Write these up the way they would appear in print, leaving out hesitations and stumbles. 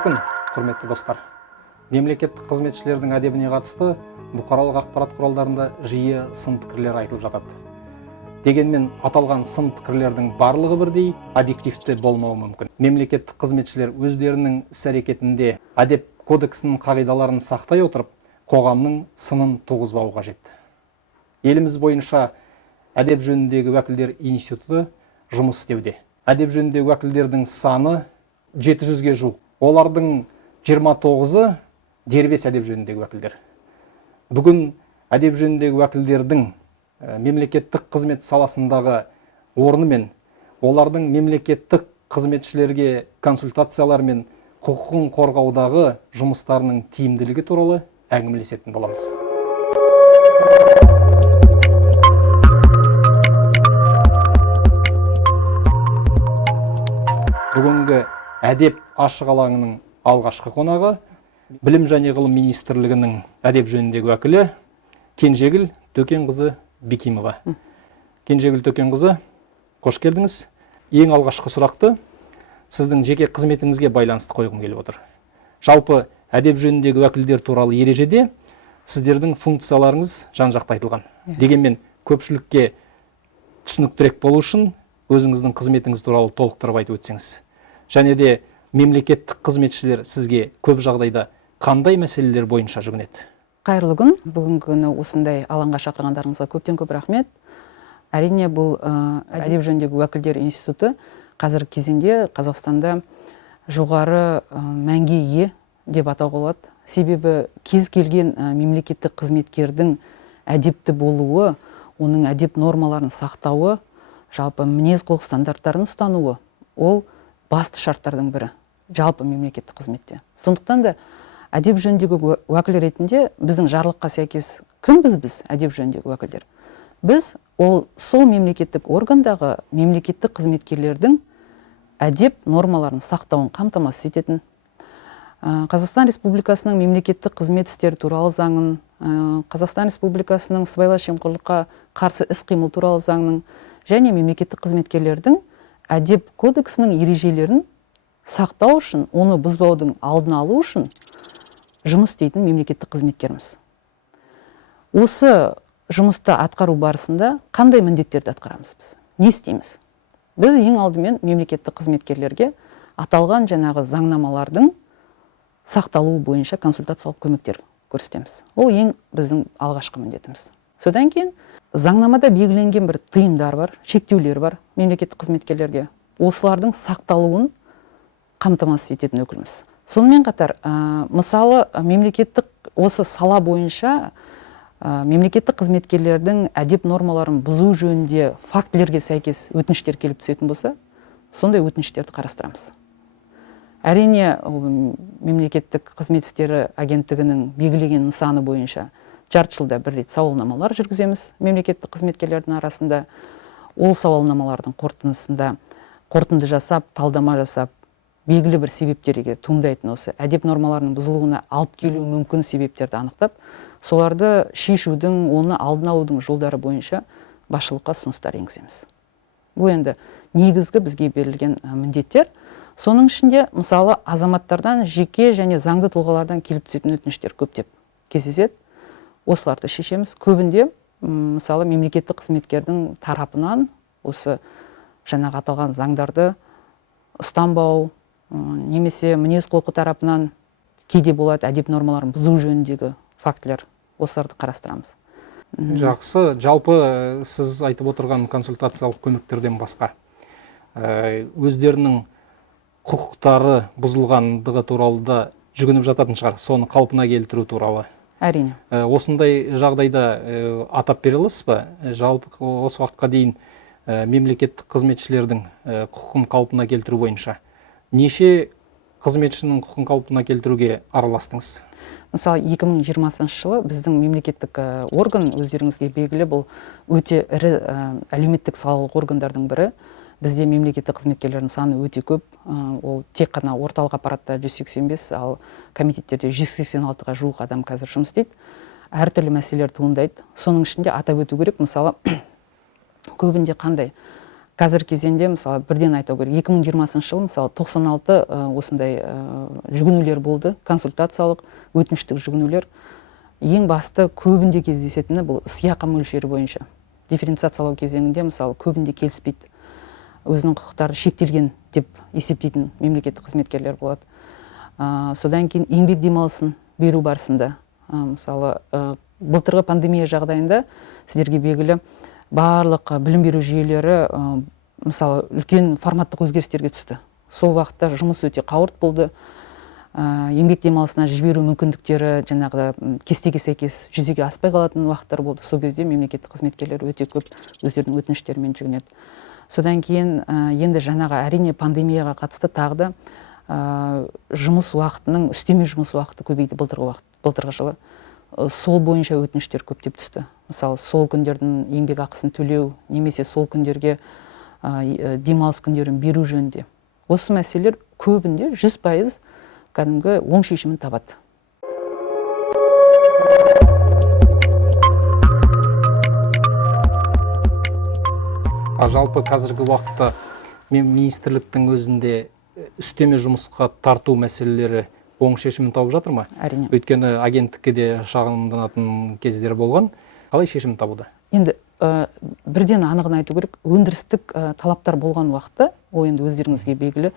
Қайырлы күн, құрметті достар. Мемлекеттік қызметшілердің әдебіне қатысты бұқаралық ақпарат құралдарында жиі сын пікірлер айтылып жатады. Дегенмен аталған сын пікірлердің барлығы бірдей объективті болмауы мүмкін. Мемлекеттік қызметшілер өздерінің іс-әрекетінде әдеп кодексінің қағидаларын сақтай отырып, қоғамның сынын туғызбауы қажет. Еліміз бойынша әдеп жөніндегі уәкілдер институты жұмыс істеуде. Әдеп жөніндегі уәкілдердің саны 700-ге жуық. Олардың 29-ы дербес әдеп жөніндегі уәкілдер. Бүгін әдеп жөніндегі уәкілдердің мемлекеттік қызмет саласындағы орны мен олардың мемлекеттік қызметшілерге консультациялар мен құқығын қорғаудағы жұмыстарының тиімділігі туралы әңгімелесетін боламыз. Бүгінгі әдеп ашық алаңының алғашқы қонағы Білім және ғылым министрлігінің әдеп жөніндегі уәкілі Кенжегүл Төкенқызы Бекимова. Кенжегүл Төкенқызы, қош келдіңіз. Ең алғашқы сұрақты сіздің жеке қызметіңізге байланысты қойғым келіп отыр. Жалпы әдеп жөніндегі уәкілдер туралы ережеде сіздердің функцияларыңыз жан-жақты айтылған. Дегенмен көпшілікке түсініктірек болу үшін өзіңіздің қызметіңіз туралы толықтырып айтып өтсеңіз. Және де мемлекеттік қызметшілер сізге көп жағдайда қандай мәселелер бойынша жүгінеді? Қайырлы күн. Бүгінгі күні осындай алаңға шақырғандарыңызға көптен көп рахмет. Әрине бұл әдеп жөніндегі уәкілдер институты қазіргі кезеңде Қазақстанда жоғары мәнге ие деп атауға болады. Себебі кез келген мемлекеттік қызметкердің әдепті болуы, оның әдеп нормаларын сақтауы, жалпы мінез-құлық стандарттарын ұстануы, ол басты шарттардың бірі жалпы мемлекеттік қызметте. Сондықтан да әдеп жөніндегі уәкіл ретінде біздің жарлыққа сәйкес кімбіз біз әдеп жөніндегі уәкілдер? Біз сол мемлекеттік органдағы мемлекеттік қызметкерлердің әдеп нормаларын сақтауын қамтамасыз ететін. Қазақстан Республикасының мемлекеттік қызмет істері туралы заңын, Қазақстан Республикасының сыбайлас жемқорлыққа қарсы іс-қимыл туралы заңның және мемлекеттік қызметкерлердің әдеп кодексінің ережелерін сақтау үшін, оны бұзбаудың алдын алу үшін жұмыс істейтін мемлекеттік қызметкеріміз. Осы жұмысты атқару барысында қандай міндеттерді атқарамыз біз? Не істейміз? Біз ең алдымен мемлекеттік қызметкерлерге аталған жаңағы заңнамалардың сақталуы бойынша консультациялық көмектер көрсетеміз. Ол ең біздің алғашқы міндетіміз. Содан кейін заңнамада белгіленген бір тыйымдар бар, шектеулер бар мемлекеттік қызметкерлерге. Осылардың сақталуын қамтамасыз ететін өкіліміз. Сонымен қатар, мысалы, мемлекеттік осы сала бойынша мемлекеттік қызметкерлердің әдеп нормаларын бұзу жөнінде фактілерге сәйкес өтініштер келіп түсетін болса, сондай өтініштерді қарастырамыз. Әрине, мемлекеттік қызмет істері агенттігінің белгілеген нысаны бойынша жарты жылда бір рет сауалнамалар жүргіземіз мемлекеттік қызметкерлердің арасында. Ол сауалнамалардың қорытындысында қорытынды жасап, талдама жасап, белгілі бір себептерге туындайтын осы әдеп нормаларының бұзылуына алып келуі мүмкін себептерді анықтап, соларды шешудің, оны алдын алудың жолдары бойынша басшылыққа ұсыныстар енгіземіз. Бұл енді негізгі бізге берілген міндеттер. Соның ішінде, мысалы, азаматтардан, жеке және заңды тұлғалардан келіп түсетін өтініштер көптеп кездеседі. Осыларды шешеміз. Көбінде, мысалы, мемлекеттік қызметкердің тарапынан осы жаңағы аталған заңдарды ұстанбау, немесе мінез-құлқы тарапынан кейде болады әдеп нормаларын бұзу жөніндегі фактілер, осыларды қарастырамыз. Жақсы, жалпы сіз айтып отырған консультациялық көмектерден басқа өздерінің құқықтары бұзылғандығы туралы да жүгініп жататын шығар, соны қалпына келтіру туралы. Әрине. Осындай жағдайда атап бере аласыз ба? Жалпы осы уақытқа дейін мемлекеттік қызметшілердің құқығын қалпына келтіру бойынша неше қызметшінің құқығын қалпына келтіруге араластыңыз? Мысалы, 2020 жылы біздің мемлекеттік орган, өздеріңізге белгілі, бұл өте ірі әлеуметтік салалық органдардың бірі. Бізде мемлекеттік қызметкерлердің саны өте көп. Ол тек қана орталық аппаратта 185, ал комитеттерде 186-ға жуық адам қазір жұмыс істейді. Әртүрлі мәселелер туындайды. Соның ішінде атап өту керек, мысалы, көбінде қандай? қазіргі кезеңде мысалы бірден айту керек, 2020 жылы мысалы 96 осындай жүгінулер болды, консультациялық өтініштік жүгінулер. Ең басты көбінде кездесетіні бұл сыйақы мөлшері бойынша. Дифференциациялау кезеңінде мысалы көбінде келіспейді, өзінің құқықтары шектелген деп есептейтін мемлекеттік қызметкерлер болады. Содан кейін еңбек демалысын беру барысында, мысалы былтырғы пандемия жағдайында сіздерге белгілі барлық білім беру жүйелері мысалы үлкен форматтық өзгерістерге түсті. Сол уақытта жұмыс өте қауырт болды. Еңбек демалысына жіберу мүмкіндіктері жаңағы кестеге сәйкес жүзеге аспай қалатын уақыттар болды. Сол кезде мемлекеттік қызметкерлер өте көп өздерінің өтініштерімен жүгінеді. Содан кейін енді жаңағы әрине пандемияға қатысты тағы да жұмыс уақытының, үстеме жұмыс уақыты көбейді былтырғы жылы. Сол бойынша өтініштер көптеп түсті. Мысалы, сол күндердің еңбек ақысын төлеу, немесе сол күндерге демалыс күндерін беру жөнінде. Осы мәселелер көбінде 100% кәдімгі оң шешімін табады. Жалпы қазіргі уақытта министрліктің өзінде үстеме жұмысқа тарту мәселелері оң шешімін тауып жатыр ма? Әрине. Өйткені агенттікке де шағымданатын кездер болған. Қалай шешімін табуда? Енді бірден анығын айту керек, өндірістік талаптар болған уақытта, ол енді өздеріңізге белгілі,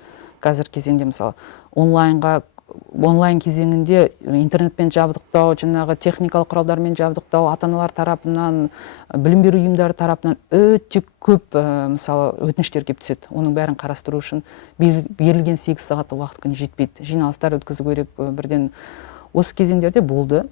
қазір кезеңде мысалы онлайн кезеңінде интернетпен жабдықтау, жаңағы техникалық құралдармен жабдықтау, ата-аналар тарапынан, білім беру ұйымдары тарапынан өте көп мысалы өтініштер келіп түседі. Оның бәрін қарастыру үшін берілген 8 сағат уақыт күн жетпейді. Жиналыстар өткізу керек бірден. Осы кезеңдерде болды.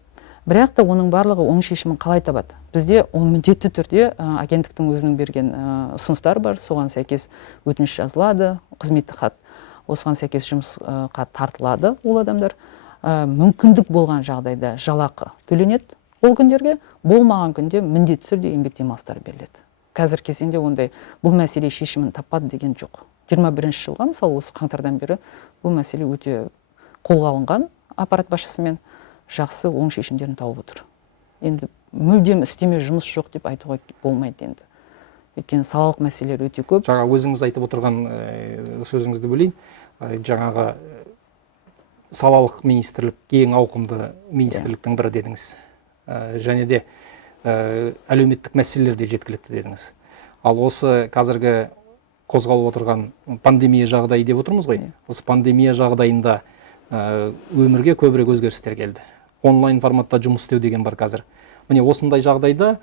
Бірақ та оның барлығы оң шешімін қалай табады? Бізде ол міндетті түрде агенттіктің өзінің берген ұсыныстар бар. Соған сәйкес өтініш жазылады, қызметтік хат. Осыған сәйкес жұмысқа тартылады ол адамдар. Мүмкіндік болған жағдайда жалақы төленеді ол күндерге, болмаған күнде міндетті түрде еңбек демалыстары беріледі. Қазір кезеңде ондай бұл мәселе шешімін таппады деген жоқ. 21 жылға мысалы осы қаңтардан бері бұл мәселе өте қолға алынған аппарат басшысымен жақсы оң шешімдерін тауып отыр. Енді мүлдем істеме жұмыс жоқ деп айтуға болмайды енді. Өйткені салалық мәселелер өте көп. Жаңа өзіңіз айтып отырған сөзіңізді бөлейін. Жаңағы салалық министрлік ең ауқымды министрліктің бірі дедіңіз. Және де әлеуметтік мәселелер де жеткілікті дедіңіз. Ал осы қазіргі қозғалып отырған пандемия жағдайы деп отырмыз ғой. Осы пандемия жағдайында өмірге көбірек өзгерістер келді. Онлайн форматта жұмыс істеу деген бар қазір. Міне осындай жағдайда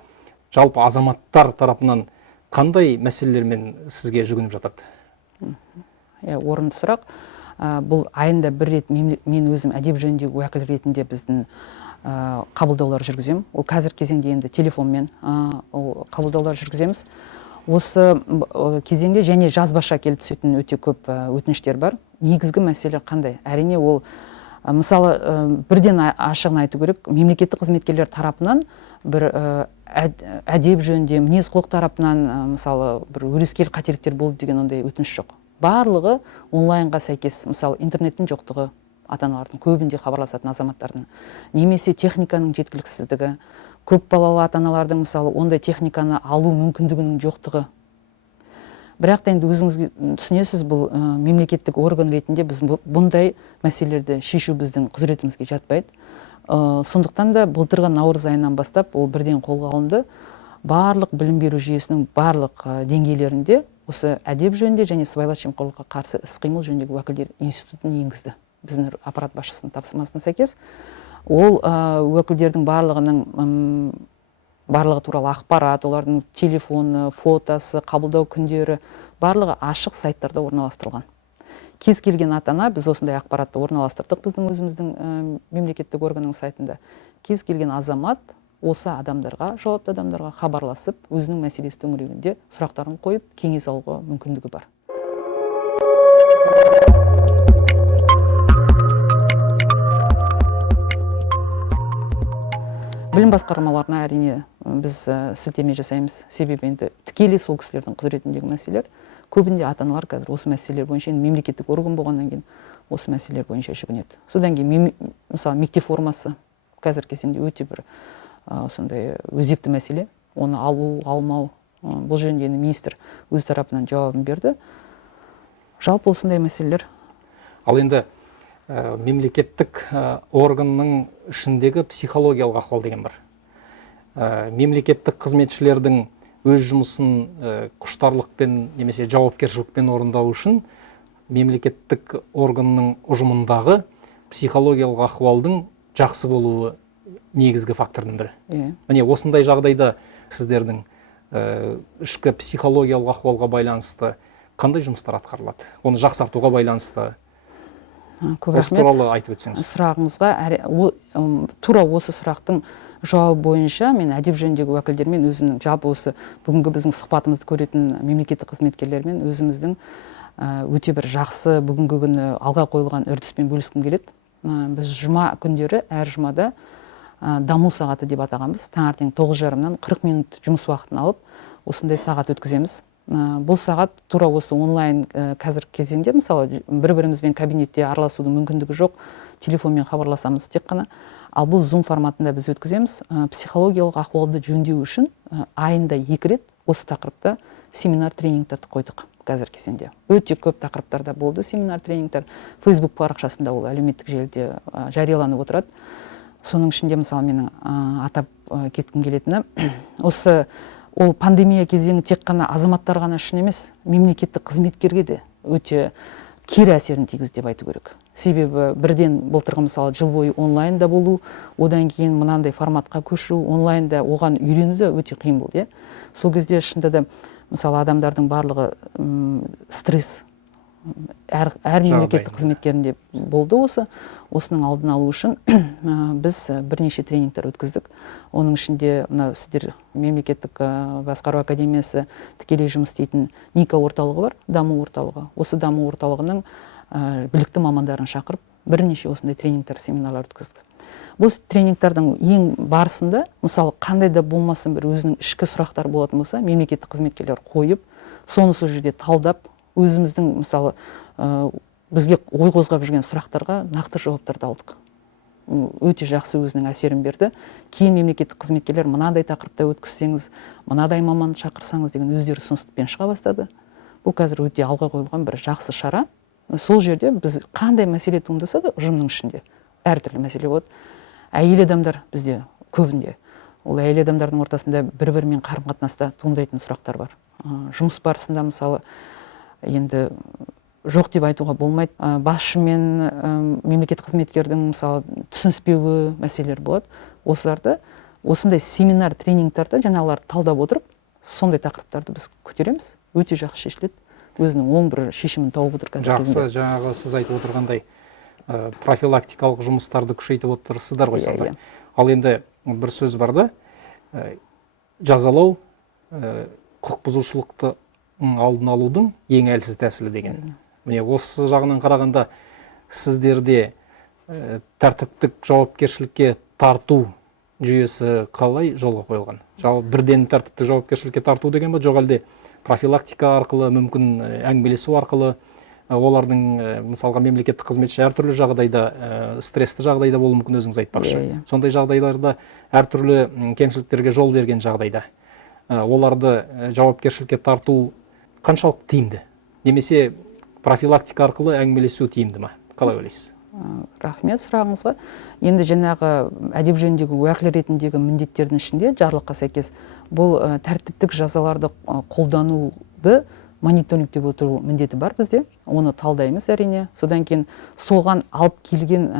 жалпы азаматтар тарапынан қандай мәселелермен сізге жүгініп жатады? Орынды сұрақ. Бұл айында бір рет мен өзім әдеп жөніндегі уәкіл ретінде біздің қабылдаулар жүргіземін. Ол қазір кезеңде енді телефонмен қабылдаулар жүргіземіз. Осы кезеңде және жазбаша келіп түсетін өте көп өтініштер бар. Негізгі мәселе қандай? Әрине ол мысалы бірден ашығын айту керек, мемлекеттік қызметкерлер тарапынан бір әдеп жөнінде, мінез құлық тарапынан мысалы бір өрескел қателіктер болды деген ондай өтініш жоқ. Барлығы онлайнға сәйкес, мысалы интернеттің жоқтығы, ата-аналардың көбінде хабарласатын азаматтардың, немесе техниканың жеткіліксіздігі, көп балалы ата-аналардың мысалы ондай техниканы алу мүмкіндігінің жоқтығы. Бірақ та енді өзіңіз түсінесіз, бұл мемлекеттік орган ретінде біз бұндай мәселелерді шешу біздің құзыретімізге жатпайды. Сондықтан да былтырғы наурыз айынан бастап ол бірден қолға алынды. Барлық білім беру жүйесінің барлық деңгейлерінде осы әдеп жөнінде және сыбайлас жемқорлыққа қарсы іс-қимыл жөніндегі уәкілдер институтын енгізді. Біздің аппарат басшысының тапсырмасына сәйкес ол уәкілдердің барлығы туралы ақпарат, олардың телефоны, фотосы, қабылдау күндері барлығы ашық сайттарда орналастырылған. Кез келген ата-ана, біз осындай ақпаратты орналастырдық біздің өзіміздің мемлекеттік органның сайтында. Кез келген азамат осы адамдарға, жауапты адамдарға хабарласып, өзінің мәселесі төңірегінде сұрақтарын қойып, кеңес алуға мүмкіндігі бар. Білім басқармаларына әрине біз сілтеме жасаймыз. Себебі енді тікелей сол кісілердің құзыретіндегі мәселелер. Көбінде ата-аналар қазір осы мәселелер бойынша, мемлекеттік орган болғаннан кейін осы мәселелер бойынша жүгінеді. Содан кейін мысалы мектеп формасы қазір кезеңде өте бір сондай өзекті мәселе. Оны алу, алмау Бұл жөнінде енді министр өз тарапынан жауабын берді. Жалпы осындай мәселелер. Ал енді мемлекеттік органның ішіндегі психологиялық ахуал деген бар. Мемлекеттік қызметшілердің өз жұмысын құштарлықпен немесе жауапкершілікпен орындау үшін мемлекеттік органның ұжымындағы психологиялық ахуалдың жақсы болуы негізгі фактордың бірі. Міне осындай жағдайда сіздердің ішкі психологиялық ахуалға байланысты қандай жұмыстар атқарылады? Оны жақсартуға байланысты осы туралы айтып өтсеңіз. Сұрағыңызға тура осы сұрақтың жауабы бойынша мен әдеп жөніндегі уәкілдермен өзімнің жалпы осы бүгінгі біздің сұхбатымызды көретін мемлекеттік қызметкерлермен өзіміздің өте бір жақсы бүгінгі күні алға қойылған үрдіспен бөліскім келеді. Біз жұма күндері әр жұмада даму сағаты деп атағанбыз. Таңертең 9:30-нан 40 минут жұмыс уақытын алып, осындай сағат өткіземіз. Бұл сағат тура осы онлайн қазіргі кезеңде, мысалы, бір-бірімізбен кабинетте араласудың мүмкіндігі жоқ, телефонмен хабарласамыз тек қана. Ал бұл Zoom форматында біз өткіземіз. Психологиялық ахуалды жөндеу үшін айында 2 рет осы тақырыпта семинар тренингтерді қойдық қазіргі кезеңде. Өте көп тақырыптарда болды семинар тренингтер. Facebook парақшасында ол әлеуметтік желіде жарияланып отырады. Соның ішінде мысалы менің атап кеткім келетіні осы ол пандемия кезеңі тек қана азаматтар ғана үшін емес, мемлекеттік қызметкерге де өте кері әсерін тигізді деп айту керек. Себебі бірден былтырғы мысалы жыл бойы онлайнда болу, одан кейін мынандай форматқа көшу, онлайнда оған үйрену де өте қиын болды. Сол кезде шынында да мысалы адамдардың барлығы стресс әр мемлекеттік қызметкерінде болды осы. Осының алдын алу үшін біз бірнеше тренингтер өткіздік. Оның ішінде мына сіздер мемлекеттік басқару академиясы тікелей жұмыс істейтін Ника орталығы бар, даму орталығы. Осы даму орталығының білікті мамандарын шақырып, бірнеше осындай тренингтер, семинарлар өткіздік. Бұл тренингтердің ең барысында, мысалы, қандай да болмасын бір өзінің ішкі сұрақтар болатын болса, мемлекеттік қызметкерлер қойып, соны сол жерде талдап, өзіміздің мысалы бізге ой қозғап жүрген сұрақтарға нақты жауаптарды алдық. Өте жақсы өзінің әсерін берді. Кейін мемлекеттік қызметкерлер мынадай тақырыпта өткізсеңіз, мынадай маман шақырсаңыз деген өздері ұсыныспен шыға бастады. Бұл қазір өте алға қойылған бір жақсы шара. Сол жерде біз қандай мәселе туындаса да ұжымның ішінде әртүрлі мәселе болады. Әйел адамдар бізде көбінде. Ол әйел адамдардың ортасында бір-бірімен қарым-қатынаста туындайтын сұрақтар бар. Жұмыс барысында мысалы енді жоқ деп айтуға болмайды. Басшы мен мемлекеттік қызметкердің мысалы түсініспеуі мәселелер болады. Осыларды осындай семинар, тренингтерді жаңағыларды талдап отырып, сондай тақырыптарды біз көтереміз. Өте жақсы шешіледі. Өзінің оң бір шешімін тауып отыр қазір. Жақсы, жаңағы сіз айтып отырғандай профилактикалық жұмыстарды күшейтіп отырсыздар ғой сонда. Ал енді бір сөз бар да, жазалау құқық бұзушылықты алдын алудың ең әлсіз тәсілі деген. Міне осы жағынан қарағанда сіздерде тәртіптік жауапкершілікке тарту жүйесі қалай жолға қойылған? Бірден тәртіптік жауапкершілікке тарту деген ба, жоқ әлде профилактика арқылы, мүмкін әңгімелесу арқылы, олардың мысалға мемлекеттік қызметші әртүрлі жағдайда, стрессті жағдайда болуы мүмкін, өзіңіз айтпақшы. Сондай жағдайларда әртүрлі кемшіліктерге жол берген жағдайда оларды жауапкершілікке тарту қаншалық тиімді? Немесе профилактика арқылы әңгімелесу тиімді ма? Қалай ойлайсыз? Рахмет сұрағыңызға. Енді жаңағы әдеп жөніндегі уәкіл ретіндегі міндеттердің ішінде жарлыққа сәйкес бұл тәртіптік жазаларды қолдануды мониторингтеп отыру міндеті бар бізде. Оны талдаймыз әрине. Содан кейін соған алып келген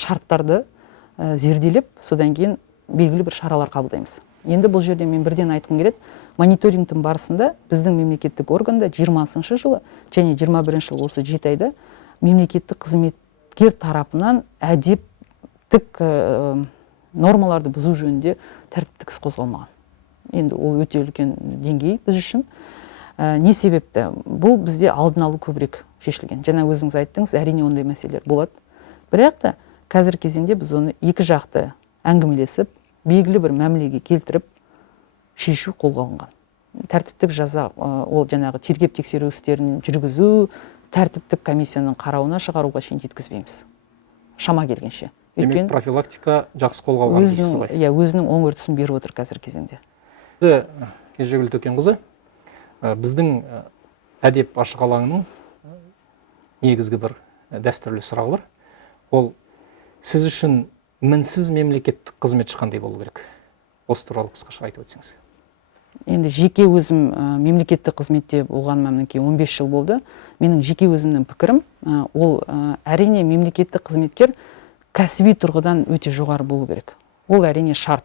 шарттарды зерделеп, содан кейін белгілі бір шаралар қабылдаймыз. Енді бұл жерде мен бірден айтқым келеді, мониторингтің барысында біздің мемлекеттік органда 20-шы жылы және 21-ші жылы осы 7 айда мемлекеттік қызметкер тарапынан әдептік нормаларды бұзу жөнінде тәртіптік іс қозғалмаған. Енді ол өте үлкен деңгей біз үшін. Не себепті? Бұл бізде алдын алу көбірек шешілген. Жаңа өзіңіз айттыңыз, әрине ондай мәселелер болады. Бірақ та қазір кезеңде біз оны екі жақты әңгімелесіп, белгілі бір мәмілеге келтіріп, шешу қолға алынған. Тәртіптік жаза, ол жаңағы тергеп тексеру істерін жүргізу, тәртіптік комиссияның қарауына шығаруға шейін жеткізбейміз. Шама келгенше. Демек, профилактика жақсы қолға алған дейсіз ғой. Өзінің оң үрдісін беріп отыр қазір кезеңде. Кенжегүл Төкенқызы, біздің әдеп ашық алаңының негізгі бір дәстүрлі сұрағы бар. Ол сіз үшін мінсіз мемлекеттік қызметші қандай болу керек? Осы туралы қысқаша айтып өтсеңіз. Енді жеке өзім мемлекеттік қызметте болғаныма мінекей 15 жыл болды. Менің жеке өзімнің пікірім, ол әрине мемлекеттік қызметкер кәсіби тұрғыдан өте жоғары болу керек. Ол әрине шарт.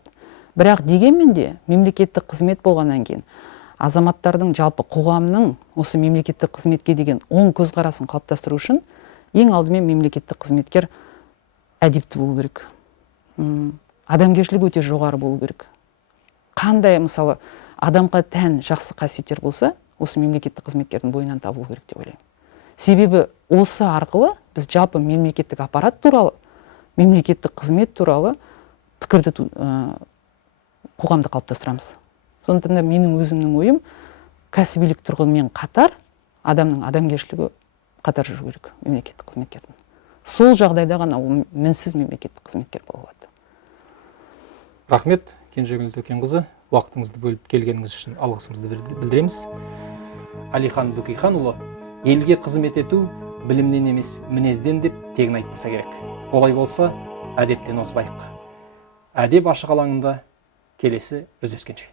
Бірақ дегенмен де мемлекеттік қызмет болғаннан кейін азаматтардың жалпы қоғамның осы мемлекеттік қызметке деген оң көзқарасын қалыптастыру үшін ең алдымен мемлекеттік қызметкер әдепті болу керек. Адамгершілігі өте жоғары болу керек. Қандай мысалы адамға тән жақсы қасиеттер болса, осы мемлекеттік қызметкердің бойынан табылу керек деп ойлаймын. Себебі осы арқылы біз жалпы мемлекеттік аппарат туралы, мемлекеттік қызмет туралы пікірді қоғамды қалыптастырамыз. Сондықтан да менің өзімнің ойым, кәсібилік тұрғымен қатар адамның адамгершілігі қатар жүру керек мемлекеттік қызметкердің. Сол жағдайда ғана ол мінсіз мемлекеттік қызметкер бола алады. Рахмет, Кенжегүл Төкенқызы, уақытыңызды бөліп келгеніңіз үшін алғысымызды білдіреміз. Әлихан Бөкейханұлы, елге қызмет ету білімнен емес мінезден деп тегін айтпаса керек. Олай болса, әдептен озбайық. Әдеп ашық алаңында келесі жүздескенше.